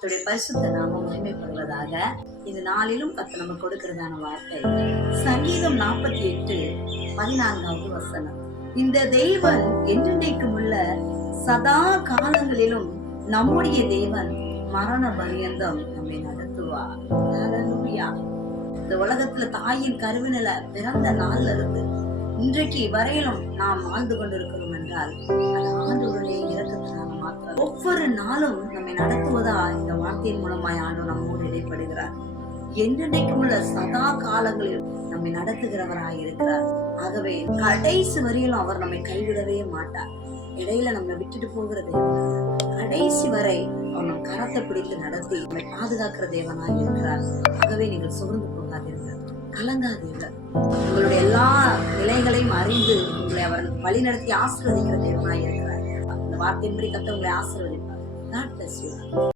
கர்த்தருடைய பரிசுத்த நாமம் மகிமைப்படுவதாக இந்த நாளிலும் கர்த்தர் நம்ம கொடுக்கிறதான வார்த்தை. சங்கீதம் நாற்பத்தி எட்டு பதினான்காவது வசனம். இந்த தெய்வன் என்றென்றைக்கும் உள்ள சதா காலங்களிலும் நம்முடைய தேவன் மரண பரியந்தம் நம்மை நடத்துவார். இந்த உலகத்துல தாயின் கருவினில பிறந்த நாள்ல இருந்து இன்றைக்கு வரையிலும் நாம் ஆழ்ந்து கொண்டிருக்கிறோம் என்றால் அது ஆண்டு நாளும் நம்மை நடத்துவதா இந்த வார்த்தையின் மூலமாய் ஆண்டவர் நம்மோடு இடைப்படுகிறார் என்றென்றைக்கும் உள்ள சதா காலங்களில் நம்மை நடத்துகிறவராய் இருக்கிறார். ஆகவே கடைசி வரையிலும் அவர் நம்மை கைவிடவே மாட்டார். இடையில நம்மை விட்டுட்டு போகிறது கடைசி வரை அவர் நம் கரத்தை பிடித்து நடத்தி நம்மை பாதுகாக்கிற தேவனாய் இருக்கிறார். ஆகவே நீங்கள் சோர்ந்து போகாதீர்கள். கலங்காதீர்கள். உங்களுடைய எல்லா நிலைகளையும் அறிந்து உங்களை அவர் வழி நடத்தி ஆசீர்வதிக்கிற தேவனாய் இருக்கிறார். அந்த வார்த்தையின்படி கத்த உங்களை ஆசீர்வதிப்பார். Bless you.